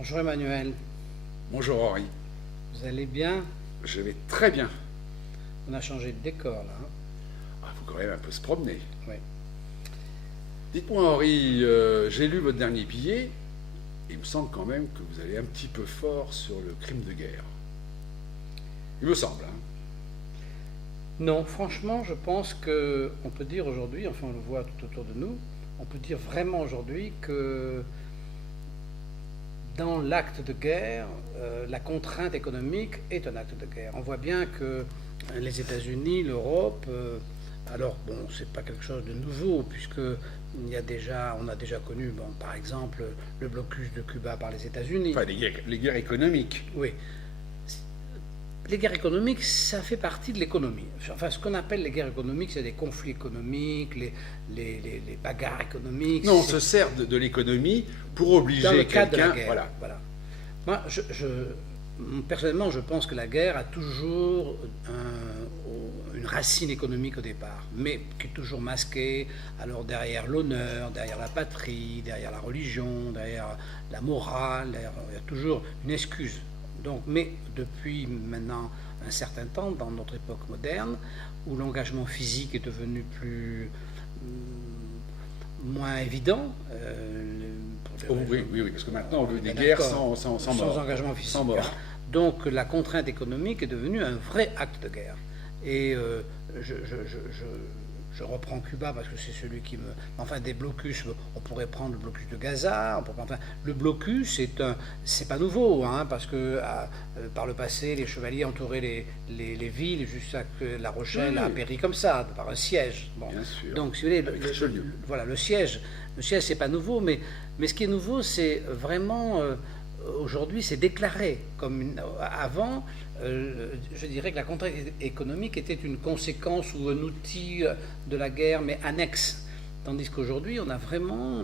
Bonjour Emmanuel, Bonjour Henri, vous allez bien? je vais très bien. On a changé de décor là. Il faut quand même un peu se promener. Oui. Dites-moi Henri, j'ai lu votre dernier billet, et il me semble quand même que vous allez un petit peu fort sur le crime de guerre. Il me semble, hein. Non, franchement, je pense que on peut dire aujourd'hui, enfin on le voit tout autour de nous, on peut dire vraiment aujourd'hui que dans l'acte de guerre, la contrainte économique est un acte de guerre. On voit bien que les États-Unis, l'Europe, alors bon, c'est pas quelque chose de nouveau puisque on a déjà connu, bon, par exemple, le blocus de Cuba par les États-Unis. Enfin, les guerres économiques. Oui. Les guerres économiques, ça fait partie de l'économie. Enfin, ce qu'on appelle les guerres économiques, c'est des conflits économiques, les bagarres économiques. Non, on se sert de l'économie pour Dans le obliger cadre de la quelqu'un. guerre. Voilà. Moi, personnellement, je pense que la guerre a toujours une racine économique au départ, mais qui est toujours masquée. Alors derrière l'honneur, derrière la patrie, derrière la religion, derrière la morale, il y a toujours une excuse. Donc, mais depuis maintenant un certain temps, dans notre époque moderne, où l'engagement physique est devenu moins évident, Oh, oui, parce que maintenant on veut des est guerres d'accord, sans mort. engagement physique. Sans mort. Donc la contrainte économique est devenue un vrai acte de guerre. Et je reprends Cuba parce que c'est celui qui me... Enfin, des blocus, on pourrait prendre le blocus de Gaza. Le blocus, c'est pas nouveau, hein, parce que par le passé, les chevaliers entouraient les villes jusqu'à que La Rochelle a péri comme ça, par un siège. Bon. Bien sûr. Donc, si vous voulez, Voilà. le siège, c'est pas nouveau, mais ce qui est nouveau, c'est vraiment... aujourd'hui, c'est déclaré comme avant. Je dirais que la contrainte économique était une conséquence ou un outil de la guerre, mais annexe. Tandis qu'aujourd'hui, on a vraiment...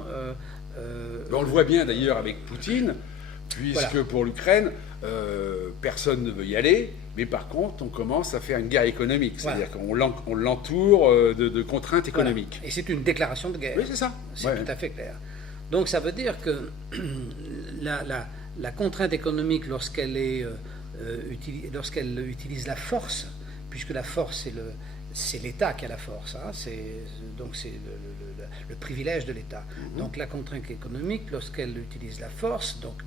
On le voit bien d'ailleurs avec Poutine, puisque voilà. Pour l'Ukraine, personne ne veut y aller, mais par contre, on commence à faire une guerre économique. C'est-à-dire qu'on l'entoure de contraintes économiques. Voilà. Et c'est une déclaration de guerre. Oui, c'est ça. C'est tout à fait clair. Donc ça veut dire que la contrainte économique, lorsqu'elle utilise la force, puisque la force, c'est l'État qui a la force, hein, donc c'est le privilège de l'État. Donc la contrainte économique, lorsqu'elle utilise la force, donc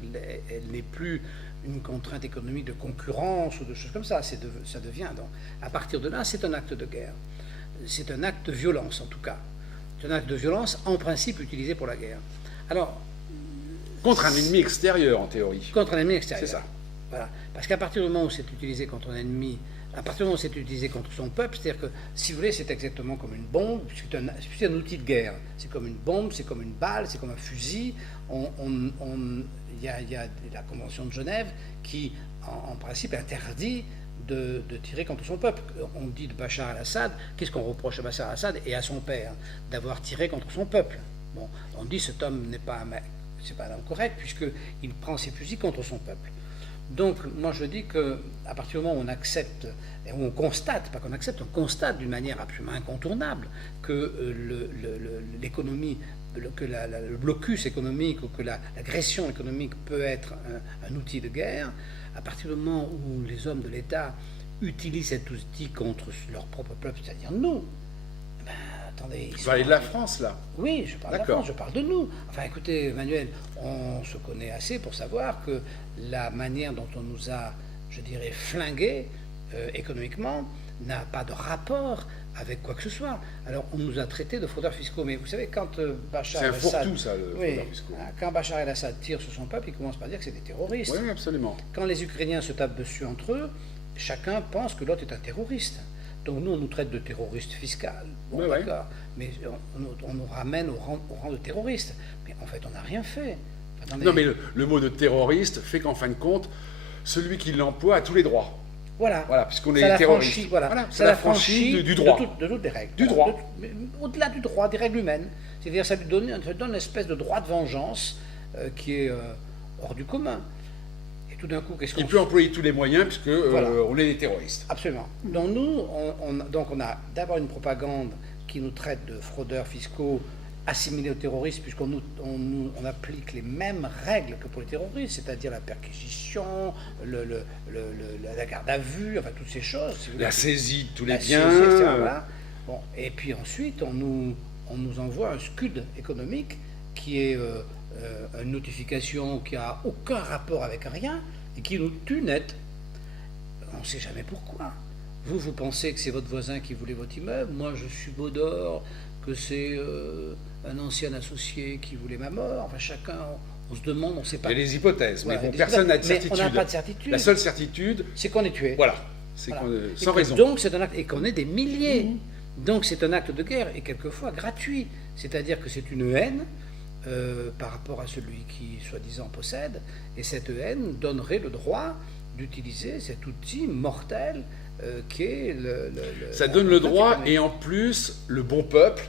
elle n'est plus une contrainte économique de concurrence ou de choses comme ça, ça devient, donc, à partir de là, c'est un acte de guerre. C'est un acte de violence, en tout cas. C'est un acte de violence, en principe, utilisé pour la guerre. Alors, contre un ennemi extérieur, en théorie. Contre un ennemi extérieur. C'est ça. Voilà. Parce qu'à partir du moment où c'est utilisé contre un ennemi, à partir du moment où c'est utilisé contre son peuple, c'est-à-dire que, si vous voulez, c'est exactement comme une bombe, c'est un outil de guerre. C'est comme une bombe, c'est comme une balle, c'est comme un fusil. Il y a la Convention de Genève qui, en principe, interdit de tirer contre son peuple. On dit de Bachar el-Assad, qu'est-ce qu'on reproche à Bachar el-Assad et à son père? D'avoir tiré contre son peuple. Bon, on dit cet homme c'est pas un homme correct puisqu'il prend ses fusils contre son peuple. Donc moi je dis qu'à partir du moment où on accepte, et où on constate, pas qu'on accepte, on constate d'une manière absolument incontournable que l'économie, que le blocus économique ou que l'agression économique peut être un outil de guerre, à partir du moment où les hommes de l'État utilisent cet outil contre leur propre peuple, c'est-à-dire nous, attendez... Vous parlez de la France, là? Oui, je parle de la France, je parle de nous. Enfin, écoutez, Emmanuel, on se connaît assez pour savoir que la manière dont on nous a, je dirais, flingués économiquement n'a pas de rapport avec quoi que ce soit. Alors, on nous a traités de fraudeurs fiscaux. Mais vous savez, quand Bachar el-Assad... C'est un fourre-tout, ça, le fraudeur fiscaux. Quand Bachar el-Assad tire sur son peuple, il commence par dire que c'est des terroristes. Oui, absolument. Quand les Ukrainiens se tapent dessus entre eux, chacun pense que l'autre est un terroriste. Donc nous, on nous traite de terroristes fiscaux. Bon, d'accord. Mais on nous ramène au rang de terroristes. Mais en fait, on n'a rien fait. Attendez. Non, mais le mot de terroriste fait qu'en fin de compte, celui qui l'emploie a tous les droits. Voilà, puisqu'on est terroriste. Voilà. C'est la franchise du droit. De toutes les règles. Du droit. Au-delà du droit, des règles humaines. C'est-à-dire ça lui donne une espèce de droit de vengeance qui est hors du commun. Tout d'un coup, il peut employer tous les moyens puisque on est des terroristes. Absolument. Donc nous, on a d'abord une propagande qui nous traite de fraudeurs fiscaux assimilés aux terroristes, on applique les mêmes règles que pour les terroristes, c'est-à-dire la perquisition, la garde à vue, enfin toutes ces choses. Si vous La voulez. saisie de tous les La biens. saisie, etc., voilà. Bon, et puis ensuite, on nous envoie un scud économique qui est une notification qui n'a aucun rapport avec rien et qui nous tue net. On ne sait jamais pourquoi. Vous pensez que c'est votre voisin qui voulait votre immeuble. Moi, je suis Baudor, que c'est un ancien associé qui voulait ma mort. Enfin, chacun, on se demande, on ne sait pas. Il y a des hypothèses, Voilà, mais bon, des personne n'a de hypothèses. Mais certitude. on n'a pas de certitude. La seule certitude, c'est qu'on est tué. voilà, c'est Voilà. sans raison. Donc, c'est un acte, et qu'on est des milliers. Donc, c'est un acte de guerre, et quelquefois gratuit. C'est-à-dire que c'est une haine par rapport à celui qui, soi-disant, possède, et cette haine donnerait le droit d'utiliser cet outil mortel qui est Ça donne le droit, et en plus, le bon peuple,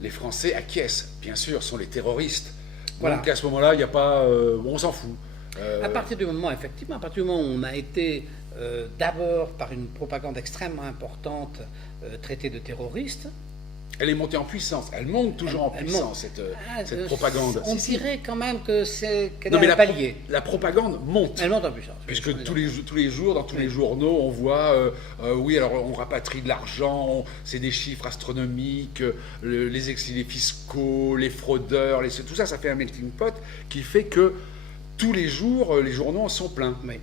les Français acquiescent, bien sûr, sont les terroristes. Voilà. Donc à ce moment-là, il n'y a pas... on s'en fout. À partir du moment, effectivement, à partir du moment où on a été d'abord par une propagande extrêmement importante traité de terroriste. Elle est montée en puissance. Elle monte toujours en puissance, cette propagande. On dirait quand même que qu'elle non, est mais un palier. La propagande monte. Elle monte en puissance. Puisque tous les jours, dans tous les journaux, on voit, oui, alors on rapatrie de l'argent, c'est des chiffres astronomiques, les exilés fiscaux, les fraudeurs, tout ça, ça fait un melting pot qui fait que tous les jours, les journaux en sont pleins. Oui,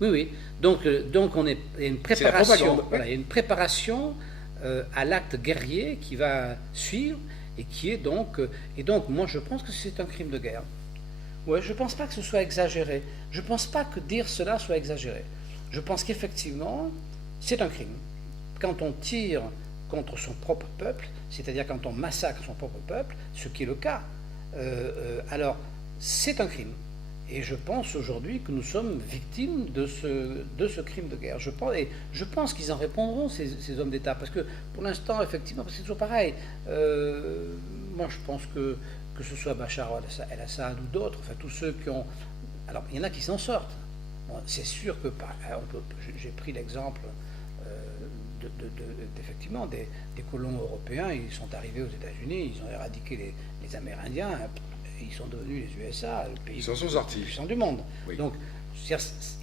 oui, oui. Donc il y a une préparation. Voilà, il y a une préparation à l'acte guerrier qui va suivre et qui est donc... et donc, moi, je pense que c'est un crime de guerre. Ouais, je ne pense pas que ce soit exagéré. Je ne pense pas que dire cela soit exagéré. Je pense qu'effectivement, c'est un crime. Quand on tire contre son propre peuple, c'est-à-dire quand on massacre son propre peuple, ce qui est le cas, alors c'est un crime. Et je pense aujourd'hui que nous sommes victimes de ce crime de guerre. Je pense qu'ils en répondront, ces hommes d'État, parce que pour l'instant, effectivement, c'est toujours pareil. Moi, je pense que ce soit Bachar el-Assad ou d'autres, enfin tous ceux qui ont... Alors, il y en a qui s'en sortent. Bon, c'est sûr que... j'ai pris l'exemple effectivement des colons européens. Ils sont arrivés aux États-Unis, ils ont éradiqué les Amérindiens. Ils sont devenus les USA, le pays le plus puissant du monde. Oui. Donc,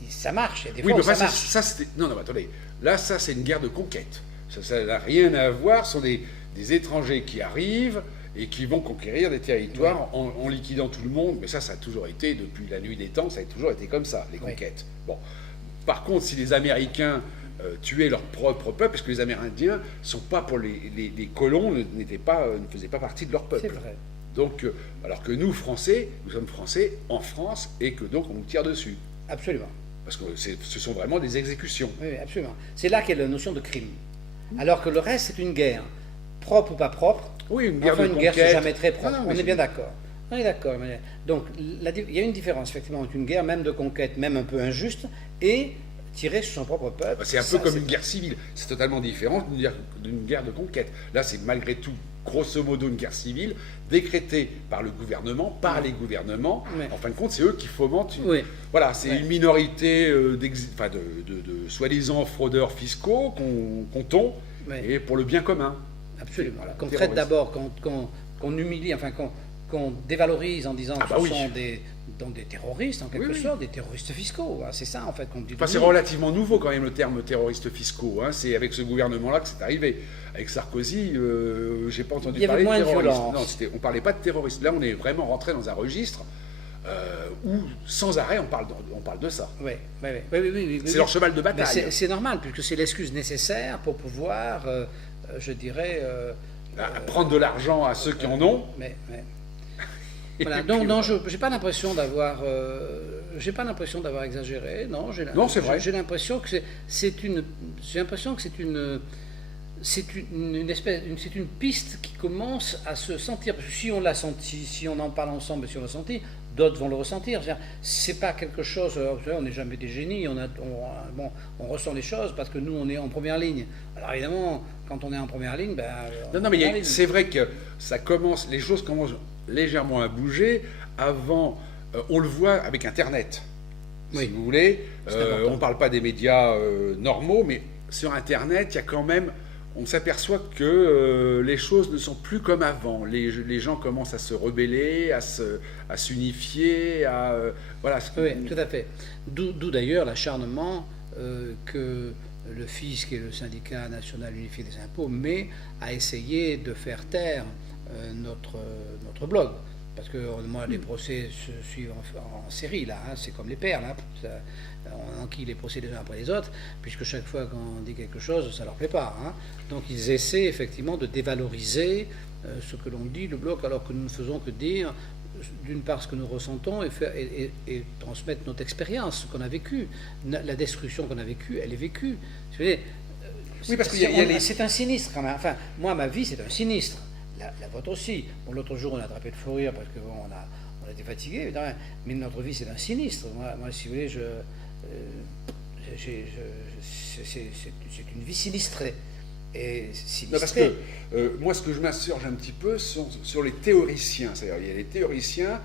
ça marche, il y a des oui, fois mais ça marche. Ça, non, attendez. Là, ça, c'est une guerre de conquête. Ça n'a rien à voir. Ce sont des étrangers qui arrivent et qui vont conquérir des territoires en liquidant tout le monde. Mais ça a toujours été, depuis la nuit des temps, ça a toujours été comme ça, les conquêtes. Bon. Par contre, si les Américains tuaient leur propre peuple, parce que les Amérindiens sont pas pour les colons, ne faisaient pas partie de leur peuple. C'est vrai. Donc, alors que nous, Français, nous sommes Français en France et que donc on nous tire dessus. Absolument. Parce que ce sont vraiment des exécutions. Oui, absolument. C'est là qu'est la notion de crime. Alors que le reste, c'est une guerre. Propre ou pas propre. Oui, une guerre de une conquête. guerre, c'est jamais très propre. Non, on est bien d'accord. On est d'accord. Donc, il y a une différence, effectivement, entre une guerre, même de conquête, même un peu injuste, et tirer sur son propre peuple. C'est un peu comme une guerre civile. C'est totalement différent d'une guerre de conquête. Là, c'est malgré tout, grosso modo, une guerre civile décrétée par le gouvernement, par les gouvernements. Ouais. En fin de compte, c'est eux qui fomentent. Voilà, c'est une minorité de soi-disant fraudeurs fiscaux qu'on tombe, et pour le bien commun. Absolument. Voilà, qu'on traite d'abord, qu'on humilie, enfin qu'on dévalorise en disant que ce sont des terroristes, en quelque sorte, des terroristes fiscaux. C'est ça, en fait, qu'on dit. Enfin, c'est relativement nouveau, quand même, le terme terroristes fiscaux. Hein. C'est avec ce gouvernement-là que c'est arrivé. Avec Sarkozy, j'ai pas entendu parler de terroristes. Non, on ne parlait pas de terroristes. Là, on est vraiment rentré dans un registre où, sans arrêt, on parle de ça. Oui. C'est leur cheval de bataille. C'est normal, puisque c'est l'excuse nécessaire pour pouvoir, je dirais... prendre de l'argent à ceux qui en ont. Voilà, donc j'ai pas l'impression d'avoir exagéré. Non, c'est vrai. J'ai l'impression que c'est une piste qui commence à se sentir. Parce que si on l'a senti, si on en parle ensemble, si on l'a senti, d'autres vont le ressentir. C'est pas quelque chose. On n'est jamais des génies. On ressent les choses parce que nous, on est en première ligne. Alors évidemment, quand on est en première ligne, non, mais c'est vrai que les choses commencent légèrement à bouger. Avant, on le voit avec Internet, si vous voulez. On ne parle pas des médias normaux, mais sur Internet, il y a quand même, on s'aperçoit que les choses ne sont plus comme avant. Les gens commencent à se rebeller, à s'unifier, voilà. Oui, tout à fait. D'où d'ailleurs l'acharnement que le FISC et le syndicat national unifié des impôts met à essayer de faire taire notre blog. Parce que moi, les procès se suivent en série, là, hein, c'est comme les perles, hein, on enquille les procès les uns après les autres, puisque chaque fois qu'on dit quelque chose, ça leur plaît pas. Hein. Donc ils essaient effectivement de dévaloriser ce que l'on dit, le blog, alors que nous ne faisons que dire, d'une part, ce que nous ressentons et transmettre notre expérience, ce qu'on a vécu. La destruction qu'on a vécue, elle est vécue. Oui, parce que c'est un sinistre quand même. Enfin, moi, ma vie, c'est un sinistre. La vôtre aussi. Bon, l'autre jour, on a attrapé le fou rire parce que bon, on a été fatigué, évidemment. Mais notre vie, c'est un sinistre. Moi, si vous voulez, c'est une vie sinistrée. Et sinistrée. Non, parce que moi, ce que je m'insurge un petit peu sont sur les théoriciens. C'est-à-dire, il y a les théoriciens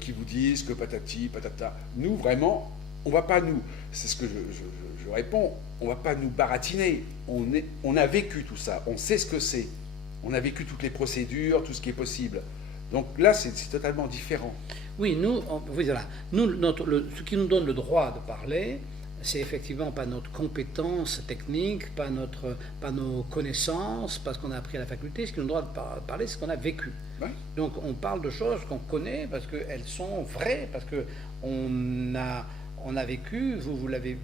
qui vous disent que patati, patata. Nous, vraiment, on ne va pas nous. C'est ce que je réponds. On ne va pas nous baratiner. On a vécu tout ça. On sait ce que c'est. On a vécu toutes les procédures, tout ce qui est possible. Donc là, c'est totalement différent. Oui, voilà. Ce qui nous donne le droit de parler, c'est effectivement pas notre compétence technique, pas nos connaissances, pas ce qu'on a appris à la faculté. Ce qui nous donne le droit de parler, c'est ce qu'on a vécu. Ouais. Donc on parle de choses qu'on connaît parce qu'elles sont vraies, parce qu'on a vécu, vous l'avez,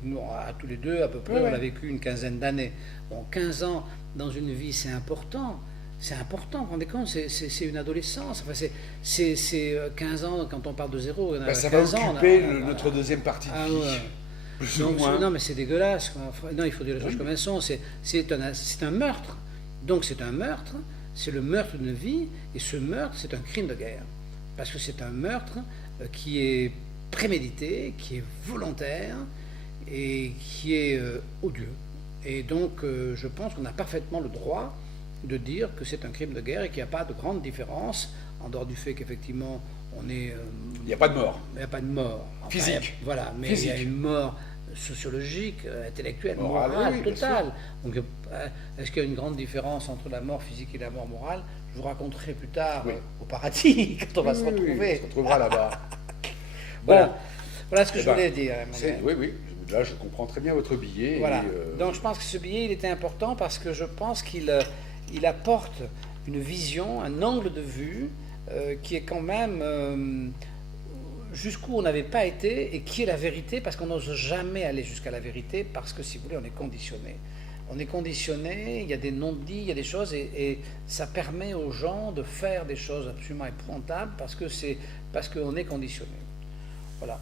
à tous les deux à peu près, on l'a vécu une quinzaine d'années. Bon, 15 ans dans une vie, c'est important. C'est important, vous vous rendez compte, c'est une adolescence. Enfin, c'est 15 ans quand on parle de zéro. Ça va occuper notre deuxième partie de vie. Donc, non, mais c'est dégueulasse. Non, il faut dire les choses comme elles sont. C'est un meurtre. Donc c'est un meurtre, c'est le meurtre d'une vie, et ce meurtre, c'est un crime de guerre. Parce que c'est un meurtre qui est prémédité, qui est volontaire, et qui est odieux. Et donc, je pense qu'on a parfaitement le droit de dire que c'est un crime de guerre et qu'il n'y a pas de grande différence, en dehors du fait qu'effectivement, on est... il n'y a pas de mort. Il n'y a pas de mort. Enfin, physique. Voilà, mais physique. Il y a une mort sociologique, intellectuelle, morale, oui, totale. Donc, est-ce qu'il y a une grande différence entre la mort physique et la mort morale? Je vous raconterai plus tard au paradis, quand on va se retrouver. On se retrouvera là-bas. Voilà ce que je voulais dire. Oui. Là, je comprends très bien votre billet. Voilà. Donc, je pense que ce billet, il était important parce que je pense qu'il apporte une vision, un angle de vue qui est quand même jusqu'où on n'avait pas été et qui est la vérité, parce qu'on n'ose jamais aller jusqu'à la vérité parce que, si vous voulez, on est conditionné. On est conditionné, il y a des non-dits, il y a des choses, et ça permet aux gens de faire des choses absolument épouvantables parce qu'on est conditionné. Voilà.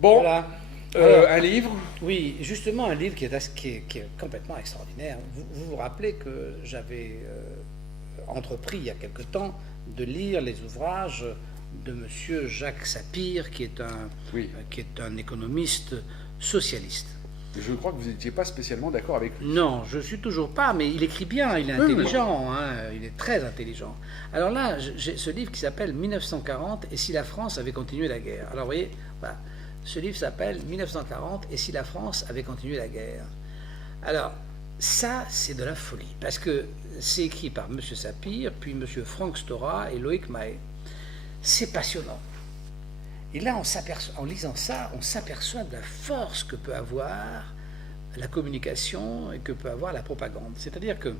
Bon. Voilà. Un livre? Oui, justement un livre qui est complètement extraordinaire. Vous rappelez que j'avais entrepris il y a quelque temps de lire les ouvrages de M. Jacques Sapir, qui est un économiste socialiste. Je crois que vous n'étiez pas spécialement d'accord avec lui. Non, je ne suis toujours pas, mais il écrit bien, il est intelligent, il est très intelligent. Alors là, j'ai ce livre qui s'appelle 1940, et si la France avait continué la guerre. Alors vous voyez, voilà. Ce livre s'appelle 1940 et si la France avait continué la guerre. Alors, ça, c'est de la folie, parce que c'est écrit par M. Sapir, puis M. Franck Stora et Loïc Mahé. C'est passionnant. Et là, en lisant ça, on s'aperçoit de la force que peut avoir la communication et que peut avoir la propagande. C'est-à-dire que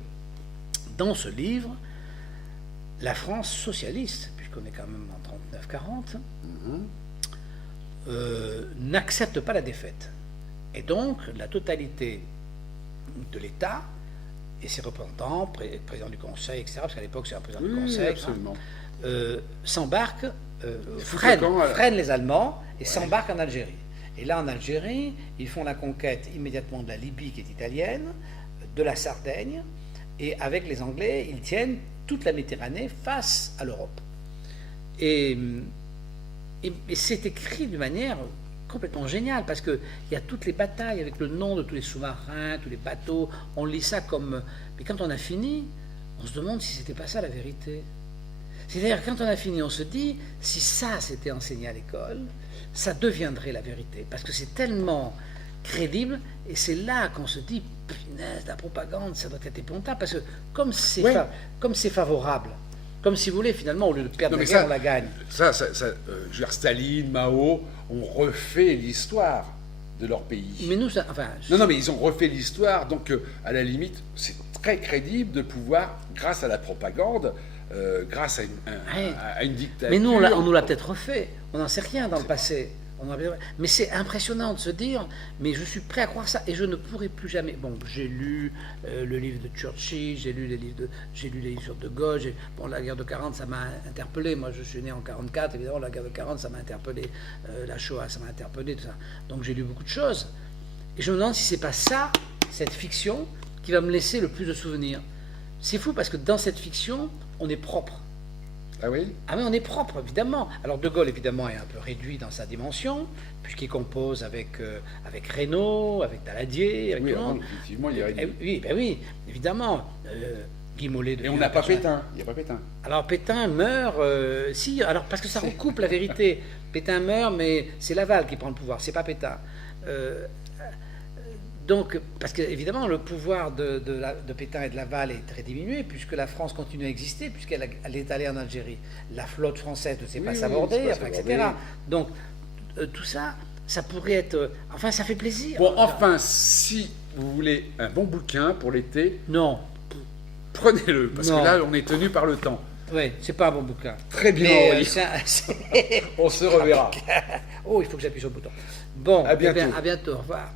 dans ce livre, la France socialiste, puisqu'on est quand même en 39-40, n'accepte pas la défaite. Et donc, la totalité de l'État et ses représentants, président du Conseil, etc., parce qu'à l'époque, c'est un président du Conseil, s'embarquent, freinent les Allemands et s'embarquent en Algérie. Et là, en Algérie, ils font la conquête immédiatement de la Libye, qui est italienne, de la Sardaigne, et avec les Anglais, ils tiennent toute la Méditerranée face à l'Europe. Et c'est écrit d'une manière complètement géniale, parce qu'il y a toutes les batailles avec le nom de tous les sous-marins, tous les bateaux, on lit ça comme... Mais quand on a fini, on se demande si c'était pas ça la vérité. C'est-à-dire, quand on a fini, on se dit, si ça s'était enseigné à l'école, ça deviendrait la vérité, parce que c'est tellement crédible, et c'est là qu'on se dit, punaise, la propagande, ça doit être épouvantable, parce que comme c'est Ouais. comme c'est favorable, comme si vous voulez, finalement, au lieu de perdre Non, la mais guerre, ça- on la gagne. Je veux dire, Staline, Mao ont refait l'histoire de leur pays. Mais nous, ça, enfin, Non, mais ils ont refait l'histoire, donc à la limite, c'est très crédible de pouvoir, grâce à la propagande, grâce à Ouais. à une dictature. mais nous, on nous l'a peut-être refait. On n'en sait rien dans le passé. Mais c'est impressionnant de se dire, mais je suis prêt à croire ça, et je ne pourrai plus jamais. Bon, j'ai lu le livre de Churchill, j'ai lu les livres sur De Gaulle. Bon, la guerre de 40, ça m'a interpellé. Moi, je suis né en 44, évidemment, la guerre de 40, ça m'a interpellé. La Shoah, ça m'a interpellé, tout ça. Donc j'ai lu beaucoup de choses. Et je me demande si c'est pas ça, cette fiction, qui va me laisser le plus de souvenirs. C'est fou parce que dans cette fiction, on est propre. Ah oui. Ah mais on est propre, évidemment. Alors De Gaulle, évidemment, est un peu réduit dans sa dimension, puisqu'il compose avec Reynaud, avec Daladier, avec Oui, tout le monde. effectivement, il y a Oui, ben oui, évidemment. Guy Mollet Et devient on n'a un pas personnage. Pétain. Il n'y a pas Pétain. Alors Pétain meurt, si, alors parce que ça recoupe la vérité. Pétain meurt, mais c'est Laval qui prend le pouvoir, c'est pas Pétain. Donc, parce que évidemment, le pouvoir de Pétain et de Laval est très diminué, puisque la France continue à exister, puisqu'elle est allée en Algérie. La flotte française ne sait Oui, pas oui, s'aborder, ne sait pas enfin, s'aborder. etc. Donc, tout ça, ça pourrait être. Enfin, ça fait plaisir. Bon, enfin, si vous voulez un bon bouquin pour l'été, Non, prenez-le, parce Non. que là, on est tenu par le temps. oui, c'est pas un bon bouquin. Très bien, Mais, Henri. On se reverra. oh, il faut que j'appuie sur le bouton. Bon, À eh bien, bientôt. à bientôt, au revoir.